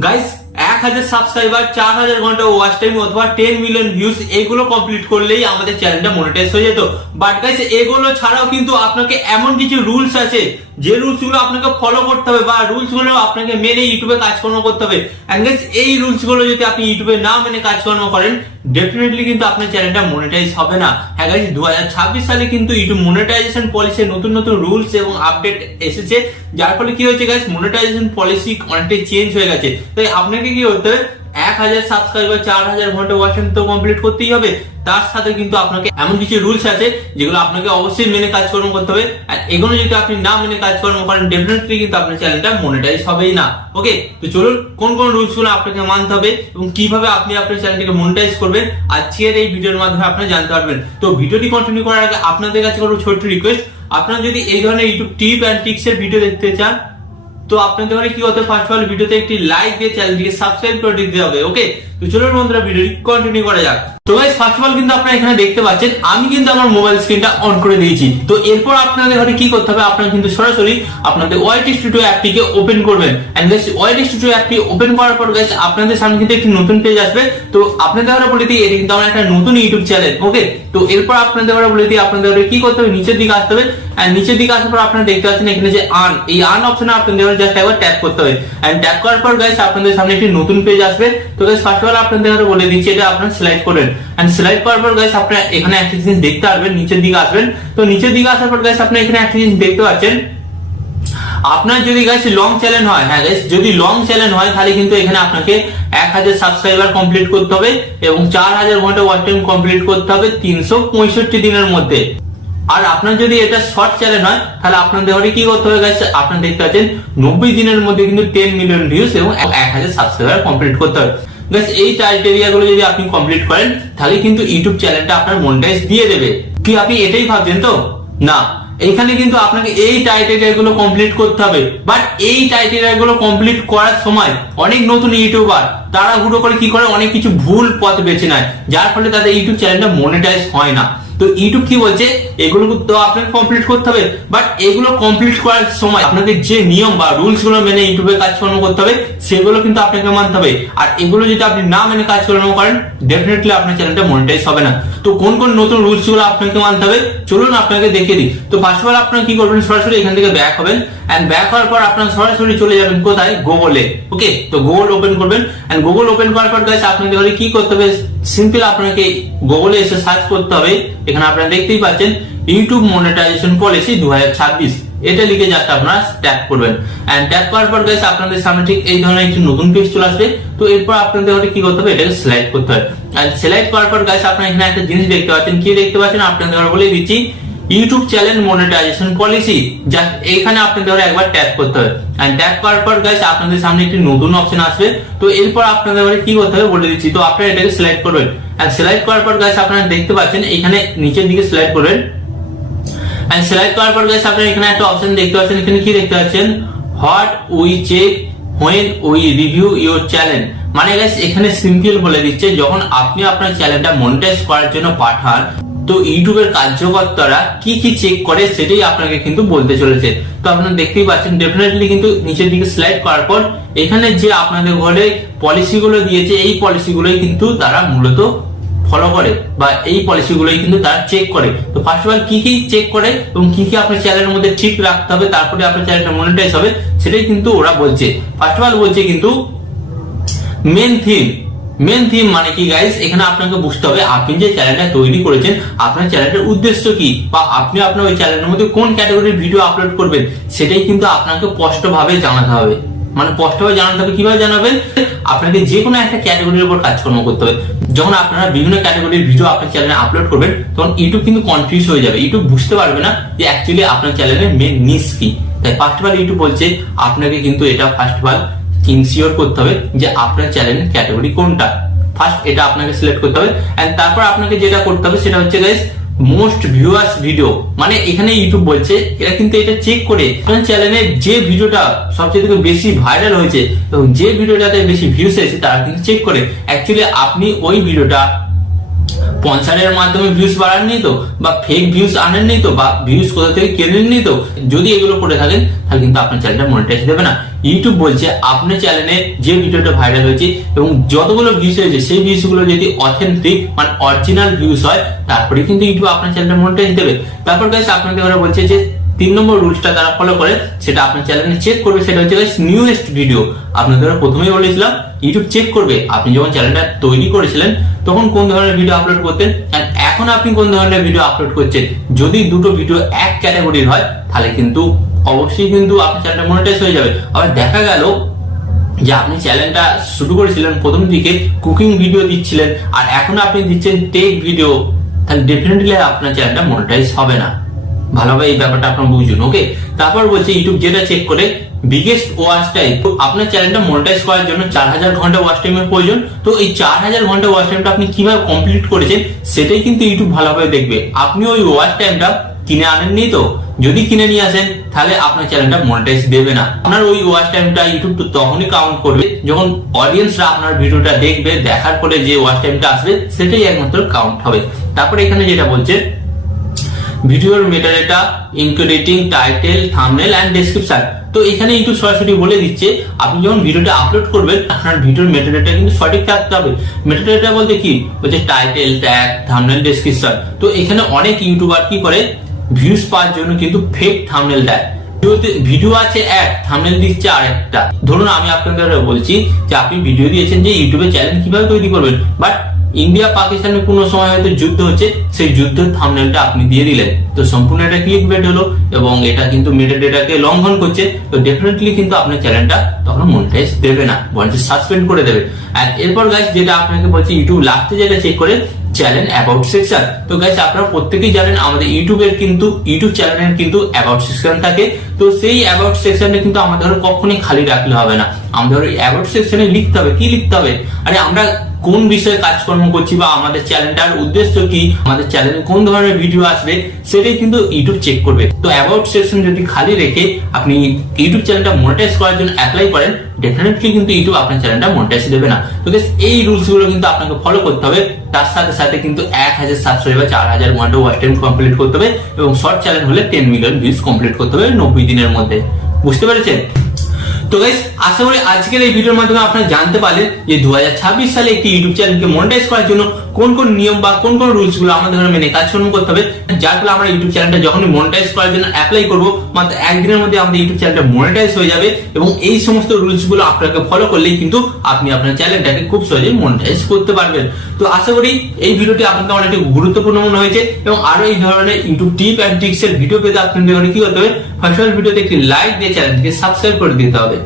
Guys 1000 subscriber, 4000 ঘন্টা watch time অথবা 10 million views এগুলো কমপ্লিট করলেই আমাদের চ্যানেলটা মনিটাইজ হয়ে যেত। বাট গাইস এগুলো ছাড়াও কিন্তু আপনাকে এমন কিছু রুলস আছে যে রুলস গুলো আপনাকে ফলো করতে হবে বা রুলস গুলো আপনাকে মেনে ইউটিউবে কাজকর্ম করতে হবে। এন্ড গাইস এই রুলস গুলো যদি আপনি ইউটিউবে না মেনে কাজকর্ম করেন ডেফিনেটলি কিন্তু আপনার চ্যানেলটা মনিটাইজ হবে না। হ্যাঁ গাইস 2026 সালে কিন্তু ইউটিউব মনিটাইজেশন পলিসি নতুন নতুন রুলস এবং আপডেট এসেছে, যার ফলে কি হয়েছে গাইস মনিটাইজেশন পলিসি অনেকটাই চেঞ্জ হয়ে গেছে। তাই আপনাকে কি করতে হবে, 1000 সাবস্ক্রাইবার, 4000 ঘন্টা ওয়াচ টাইম তো কমপ্লিট করতেই হবে। তার সাথে কিন্তু আপনাকে এমন কিছু রুলস আছে যেগুলো আপনাকে অবশ্যই মেনে কাজকর্ম করতে হবে। আর এগুলো যদি আপনি না মেনে কাজকর্ম করেন ডেফিনেটলি কিন্তু আপনার চ্যানেলটা মনিটাইজ হবেই না। ওকে, তো চলুন কোন কোন রুলস গুলো আপনাকে মানতে হবে এবং কিভাবে আপনি আপনার চ্যানেলটিকে মনিটাইজ করবেন আজকের এই ভিডিওর মাধ্যমে আপনি জানতে পারবেন। তো ভিডিওটি কন্টিনিউ করার আগে আপনাদের কাছে করব ছোট্ট রিকোয়েস্ট, আপনারা যদি এই ধরনের ইউটিউব টিপ এন্ড ট্রিক্স এর ভিডিও দেখতে চান তো আপনাদের কি করতে হবে, ফার্স্ট অফ অল ভিডিওতে একটি লাইক দিয়ে চ্যানেলটিকে সাবস্ক্রাইব করে দিতে হবে। ওকে, তো চলুন বন্ধুরা ভিডিওটি কন্টিনিউ করা যাক। তো গাইস ফার্স্ট অফ অল কিন্তু আপনারা এখানে দেখতে পাচ্ছেন আমি কিন্তু আমার মোবাইল স্ক্রিনটা অন করে দিয়েছি। তো এরপর আপনাদের ঘরে কি করতে হবে, আপনারা কিন্তু সরাসরি আপনাদের ওয়াইটি স্টুডিও অ্যাপটিকে ওপেন করবেন। এন্ড গাইস ওয়াইটি স্টুডিও অ্যাপটি ওপেন করার পর গাইস আপনাদের সামনে কিন্তু একটি নতুন পেজ আসবে। তো আপনাদের ঘরে বলে দিই এটা কিন্তু আমার একটা নতুন ইউটিউব চ্যানেল। ওকে, তো এরপর আপনাদের ঘরে বলে দিই আপনাদের ঘরে কি করতে হবে, নিচের দিকে আসতে হবে। এন্ড নিচের দিকে আসার পর আপনারা দেখতে পাচ্ছেন এখানে যে আর্ন, এই আর্ন অপশনে আপনাদের ঘরে জাস্ট একবার ট্যাপ করতে হবে। এন্ড ট্যাপ করার পর গাইস আপনাদের সামনে একটি নতুন পেজ আসবে। তো গাইস ফার্স্ট অফ অল আপনাদের ঘরে বলে দিচ্ছি এটা আপনারা সিলেক্ট করবেন। এন্ড সিলেক্ট করার পর গাইস আপনারা এখানে একটা জিনিস দেখতে পারবেন, নিচের দিকে আসবেন। তো নিচের দিকে আসার পর গাইস আপনারা এখানে একটা জিনিস দেখতে পাচ্ছেন, আপনার যদি গাইস লং চ্যানেল হয়, হ্যাঁ গাইস যদি লং চ্যানেল হয় তাহলে কিন্তু এখানে আপনাকে 1000 সাবস্ক্রাইবার কমপ্লিট করতে হবে এবং 4000 ঘন্টা ওয়াচ টাইম কমপ্লিট করতে হবে 365 দিনের মধ্যে। আর আপনার যদি এটা শর্ট চ্যানেল হয় তাহলে আপনাদের ঘরে কি করতে হবে গাইস, আপনারা দেখতে পাচ্ছেন 90 দিনের মধ্যে কিন্তু 10 মিলিয়ন ভিউজ এবং 1000 সাবস্ক্রাইবার কমপ্লিট করতে হবে। গাইস এই ক্রাইটেরিয়া গুলো যদি আপনি কমপ্লিট করেন তাহলে কিন্তু ইউটিউব চ্যানেলটা আপনার মনিটাইজ দিয়ে দেবে। কি আপনি এটাই ভাবছেন তো? না, এখানে কিন্তু আপনাকে এই ক্রাইটেরিয়া গুলো কমপ্লিট করতে হবে। বাট এই ক্রাইটেরিয়া গুলো কমপ্লিট করার সময় অনেক নতুন ইউটিউবার তারা হুড়ো করে কি করে, অনেক কিছু ভুল পথ বেছে নেয়, যার ফলে তাদের ইউটিউব চ্যানেলটা মনিটাইজ হয় না। তো ইউটিউব কি বলছে, এগুলো তো আপনাকে কমপ্লিট করতে হবে। বাট এগুলো কমপ্লিট করার সময় আপনাকে যে নিয়ম বা রুলস গুলো মেনে ইউটিউবে কাজকর্ম করতে হবে সেগুলো কিন্তু আপনাকে মানতে হবে। আর এগুলো যদি আপনি না মেনে কাজকর্ম করেন ডেফিনেটলি আপনার চ্যানেলটা মনিটাইজ হবে না। তো কোন কোন নতুন রুলস গুলো আপনাকে মানতে হবে চলুন আপনাকে দেখিয়ে দিই। তো ফার্স্ট অফ অল আপনারা কি করবেন, সরাসরি এখান থেকে ব্যাক হবেন। এন্ড ব্যাক হওয়ার পর আপনারা সরাসরি চলে যাবেন কোথায়, গুগলে। ওকে, তো গুগল ওপেন করবেন। এন্ড গুগল ওপেন করার পর গাইস আপনাদের ঘরে কি করতে হবে, সিম্পল আপনাকে গুগলে এসে সার্চ করতে হবে। এখানে আপনারা দেখতেই পাচ্ছেন ইউটিউব মনিটাইজেশন পলিসি 2026, এটা লিখে জাস্ট আপনারা ট্যাপ করবেন। এন্ড ট্যাপ করার পর গাইস আপনাদের সামনে ঠিক এই ধরনের একটি নতুন পেজ চলে আসবে। তো এরপর আপনাদের ঘরে কি করতে হবে, এটাকে সিলেক্ট করতে হবে। এন্ড সিলেক্ট করার পর গাইস আপনারা এখানে একটা জিনিস দেখতে পাচ্ছেন, কি দেখতে পাচ্ছেন আপনাদের ঘরে বলে দিচ্ছি YouTube channel monetization policy, just এইখানে আপনাদের একবার ট্যাপ করতে হবে। এন্ড ট্যাপ করার পর গাইস আপনাদের সামনে একটি নতুন অপশন আসবে। তো এরপর আপনাদের কি করতে হবে বলে দিচ্ছি। তো আপনারা এটাকে সিলেক্ট করবেন। এন্ড সিলেক্ট করার পর গাইস আপনারা দেখতে পাচ্ছেন এখানে নিচের দিকে সিলেক্ট করবেন। এন্ড সিলেক্ট করার পর গাইস আপনারা এখানে একটা অপশন দেখতে পাচ্ছেন, এখানে কি দেখতে পাচ্ছেন, what we check when we review your channel. মানে গাইস এখানে সিম্পল বলে দিচ্ছে যখন আপনি আপনার চ্যানেলটা মনিটাইজ করার জন্য পাঠান তো ইউটিউবের কার্যকর্তারা কি কি চেক করে সেটাই আপনাকে কিন্তু বলতে চলেছে। তো আপনারা দেখতেই পাচ্ছেন ডেফিনেটলি কিন্তু নিচের দিকে স্লাইড করার পর এখানে যে আপনাদের ঘরে পলিসিগুলো দিয়েছে এই পলিসিগুলোই কিন্তু তারা মূলত ফলো করে বা এই পলিসিগুলোই কিন্তু তারা চেক করে। তো ফার্স্ট অফ অল কি কি চেক করে এবং কি কি আপনার চ্যানেলের মধ্যে ঠিক রাখতে হবে তারপরে আপনার চ্যানেলটা মনিটাইজ হবে সেটাই কিন্তু ওরা বলছে। ফার্স্ট অফ অল বলছে কিন্তু মেন থিম মানে কি গাইস, এখানে আপনাকে বুঝতে হবে আপনি যে চ্যানেলটা তৈরি করেছেন আপনার চ্যানেলের উদ্দেশ্য কি বা আপনি আপনার ওই চ্যানেলের মধ্যে কোন ক্যাটাগরির ভিডিও আপলোড করবেন সেটাই কিন্তু আপনাকে স্পষ্টভাবে জানাতে হবে। মানে স্পষ্টভাবে জানাতে হবে, কিভাবে জানাবেন, আপনাকে যে কোনো একটা ক্যাটাগরির উপর কাজকর্ম করতে হবে। যখন আপনারা বিভিন্ন ক্যাটাগরির ভিডিও আপনার চ্যানেলে আপলোড করবেন তখন ইউটিউব কিন্তু কনফিউজ হয়ে যাবে, ইউটিউব বুঝতে পারবে না যে অ্যাকচুয়ালি আপনার চ্যানেলের মেন নিশ কি। তাই ফার্স্ট অফ অল ইউটিউব বলছে আপনাকে কিন্তু এটা ফার্স্ট অফ অল ইনসিওর করতে হবে যে আপনার চ্যানেলের ক্যাটাগরি কোনটা, ফার্স্ট এটা আপনাকে সিলেক্ট করতে হবে। এন্ড তারপর আপনাকে যেটা করতে হবে সেটা হচ্ছে গাইস মোস্ট ভিউয়ার্স ভিডিও। মানে এখানে ইউটিউব বলছে এরা কিন্তু এটা চেক করে আপনার চ্যানেলের যে ভিডিওটা সবচেয়ে বেশি ভাইরাল হয়েছে এবং যে ভিডিওটাতে বেশি ভিউজ এসেছে তারা কিন্তু চেক করে অ্যাকচুয়ালি আপনি ওই ভিডিওটা স্পন্সরের মাধ্যমে ভিউজ বাড়াননি তো, বা ফেক ভিউজ আনেননি তো, বা ভিউজ কোথা থেকে কেনেননি তো। যদি এগুলো করে থাকেন তাহলে কিন্তু আপনার চ্যানেলটা মনিটাইজ দেবে না। ইউটিউব বলছে আপনার চ্যানেলে যে ভিডিওটা ভাইরাল হয়েছে এবং যতগুলো ভিউজ হয়েছে সেই ভিউজ গুলো যদি অথেন্টিক মানে অরিজিনাল ভিউজ হয় তারপরে কিন্তু ইউটিউব আপনার চ্যানেলটা মনিটাইজ দেবে। তারপর গাইস আপনাকে ওরা বলছে যে 3 নম্বর রুলসটা তারা ফলো করে, সেটা আপনার চ্যানেলে চেক করবে, সেটা হচ্ছে গাইস নিউয়েস্ট ভিডিও। আপনাদের প্রথমেই বলেছিলাম ইউটিউব চেক করবে আপনি যখন চ্যানেলটা তৈরি করেছিলেন তখন কোন ধরনের ভিডিও আপলোড করতেন আর এখন আপনি কোন ধরনের ভিডিও আপলোড করছেন। যদি দুটো ভিডিও এক ক্যাটাগরির হয় তাহলে কিন্তু অবশ্যই কিন্তু আপনার চ্যানেলটা মনিটাইজ হয়ে যাবে। আবার দেখা গেল যে আপনি চ্যানেলটা শুরু করেছিলেন প্রথম দিকে কুকিং ভিডিও দিচ্ছিলেন আর এখন আপনি দিচ্ছেন টেক ভিডিও, তাহলে ডেফিনেটলি আপনার চ্যানেলটা মনিটাইজ হবে না। ভালোভাবে এই ব্যাপারটা আপনার বুঝুন, ওকে। তারপর বলছে ইউটিউব যেটা চেক করে বিগেস্ট ওয়াচ টাইম। আপনার চ্যানেলটা মনিটাইজ করার জন্য 4000 ঘন্টা ওয়াচ টাইমের প্রয়োজন। তো এই 4000 ঘন্টা ওয়াচ টাইমটা আপনি কিভাবে কমপ্লিট করেছেন সেটাই কিন্তু ইউটিউব ভালোভাবে দেখবে। আপনি ওই ওয়াচ টাইমটা কিনে আনেননি তো, যদি কিনে নিয়ে আসেন তাহলে আপনার চ্যানেলটা মনিটাইজ দেবে না। আপনার ওই ওয়াচ টাইমটা ইউটিউব তো তখনই কাউন্ট করবে যখন অডিয়েন্সরা আপনার ভিডিওটা দেখবে, দেখার পরে যে ওয়াচ টাইমটা আসবে সেটাই একমাত্র কাউন্ট হবে। তারপরে এখানে যেটা বলছে ভিডিওর metadata including title, thumbnail and description. তো এখানে ইউটিউব সরাসরি বলে দিচ্ছে আপনি যখন ভিডিওটা আপলোড করবেন আপনার ভিডিওর মেটাডেটা কিন্তু সঠিক থাকতে হবে। মেটাডেটা বলতে কি হচ্ছে টাইটেল, ট্যাগ, থাম্বনেল, ডেসক্রিপশন। তো এখানে অনেক ইউটিউবার কি করে ভিউজ পাওয়ার জন্য কিন্তু ফেক থাম্বনেল দেয়। ভিডিও আছে এক, থাম্বনেল দিচ্ছে আরেকটা। ধরুন আমি আপনাদের বলছি যে আপনি ভিডিও দিয়েছেন যে ইউটিউবে চ্যানেল কিভাবে তৈরি করবেন, বাট ইন্ডিয়া পাকিস্তানের কোনো সময় হয়তো যুদ্ধ হচ্ছে, সেই যুদ্ধের থাম্বনেলটা আপনি দিয়ে দিলেন, তো সম্পূর্ণ এটা ক্লিকবেট হলো এবং এটা কিন্তু মেটাডেটাকে লঙ্ঘন করছে। তো ডেফিনেটলি কিন্তু আপনার চ্যানেলটা তখন মনিটাইজ দেবে না, বরঞ্চ সাসপেন্ড করে দেবে। আর এরপর গাইস যেটা আপনাকে বলছি ইউটিউব লাস্টে যেটা চেক করে চ্যানেল অ্যাবাউট সেকশন। তো গাইস আপনারা প্রত্যেকেই জানেন আমাদের ইউটিউবের কিন্তু ইউটিউব চ্যানেলের কিন্তু অ্যাবাউট সেকশন থাকে। তো সেই অ্যাবাউট সেকশনে কিন্তু আমাদের কখনোই খালি রাখলে হবে না, আমাদের অ্যাবাউট সেকশনে লিখতে হবে। কি লিখতে হবে? আরে আমরা কোন বিষয়ে কাজকর্ম করছি বা আমাদের চ্যানেলটার উদ্দেশ্য কি, আমাদের চ্যানেলে কোন ধরনের ভিডিও আসবে সেটাই কিন্তু ইউটিউব চেক করবে। তো অ্যাবাউট সেকশন যদি খালি রেখে আপনি ইউটিউব চ্যানেলটা মনিটাইজ করার জন্য অ্যাপ্লাই করেন ডেফিনেটলি কিন্তু ইউটিউব আপনার চ্যানেলটা মনিটাইজ দেবে না। তো এই রুলস গুলো কিন্তু আপনাকে ফলো করতে হবে। তার সাথে সাথে কিন্তু 1000 সাবস্ক্রাইবার 4000 ঘন্টা ওয়াচ টাইম কমপ্লিট করতে হবে এবং শর্ট চ্যানেল হলে 10 মিলিয়ন ভিউজ কমপ্লিট করতে হবে 90 দিনের মধ্যে। বুঝতে পেরেছেন? তো গাইস আশা করি আজকের এই ভিডিওর মাধ্যমে আপনারা জানতে পারলেন যে 2026 সালে একটি ইউটিউব চ্যানেলকে মনিটাইজ করার জন্য কোন কোন নিয়ম বা কোন কোন রুলস গুলো আমাদের মেনে কাজকর্ম করতে হবে, যার ফলে আমরা ইউটিউব চ্যানেলটা যখনই মনিটাইজ করার জন্য অ্যাপ্লাই করব মাত্র একদিনের মধ্যে আমাদের ইউটিউব চ্যানেলটা মনিটাইজ হয়ে যাবে। এবং এই সমস্ত রুলস গুলো আপনাকে ফলো করলেই কিন্তু আপনি আপনার চ্যানেলটাকে খুব সহজেই মনিটাইজ করতে পারবেন। তো আশা করি এই ভিডিওটি আপনাদের অনেক গুরুত্বপূর্ণ মনে হয়েছে এবং আরো এই ধরনের ইউটিউব টিপ এন্ড ট্রিক্স এর ভিডিও পেতে আপনাদের কি করতে হবে, ফার্স্ট ভিডিওতে একটি লাইক দিয়ে চ্যানেলটিকে সাবস্ক্রাইব করে দিতে হবে।